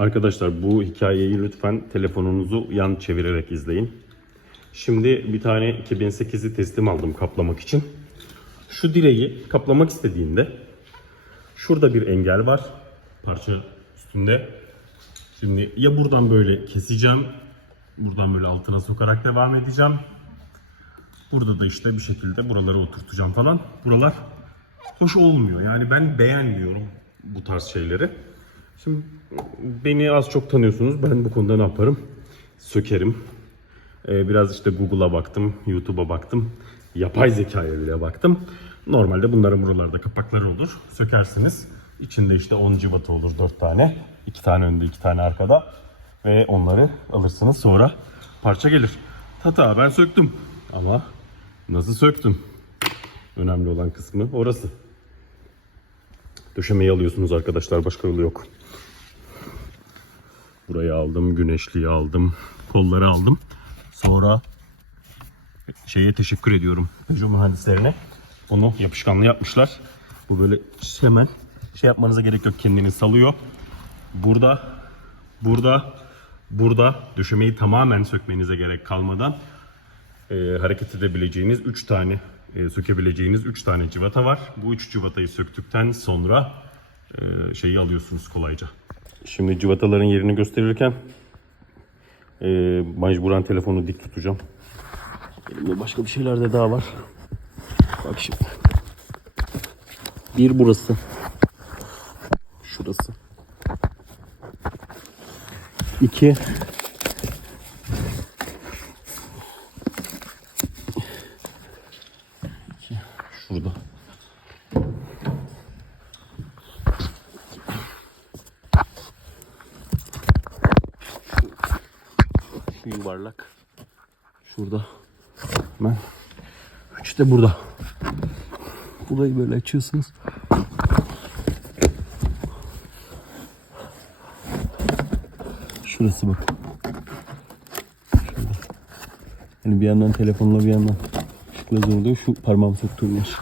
Arkadaşlar bu hikayeyi lütfen telefonunuzu yan çevirerek izleyin. Şimdi bir tane 2008'i teslim aldım kaplamak için. Şu direği kaplamak istediğinde şurada bir engel var parça üstünde. Şimdi ya buradan böyle keseceğim, buradan böyle altına sokarak devam edeceğim. Burada da işte bir şekilde buraları oturtacağım falan. Buralar hoş olmuyor. Yani ben beğenmiyorum bu tarz şeyleri. Şimdi beni az çok tanıyorsunuz. Ben bu konuda ne yaparım? Sökerim. Ee, biraz işte Google'a baktım, YouTube'a baktım. Yapay zekaya bile baktım. Normalde bunların buralarda kapakları olur. Sökersiniz. İçinde işte 10 cıvata olur 4 tane. 2 tane önde, 2 tane arkada. Ve onları alırsınız. Sonra parça gelir. Tata ben söktüm. Ama nasıl söktüm? Önemli olan kısmı orası. Döşemeyi alıyorsunuz arkadaşlar. Başka yolu yok. Burayı aldım, güneşliği aldım, kolları aldım. Sonra şeye teşekkür ediyorum Peugeot mühendislerine. Onu yapışkanlı yapmışlar. Bu böyle hemen şey yapmanıza gerek yok kendini salıyor. Burada, burada, burada döşemeyi tamamen sökmenize gerek kalmadan e, hareket edebileceğiniz 3 tane e, sökebileceğiniz 3 tane civata var. Bu 3 civatayı söktükten sonra e, şeyi alıyorsunuz kolayca. Şimdi civataların yerini gösterirken e, mecburen telefonu dik tutacağım. Elimde başka bir şeyler de daha var. Bak şimdi. Bir burası. Şurası. İki. Şurada. Şu yuvarlak. Şurada. Hemen. Üç de burada. Burayı böyle açıyorsunuz. Şurası bak. Şurada. Yani bir yandan telefonla bir yandan ışıkla zor oluyor. Şu parmağımı soktuğum yer.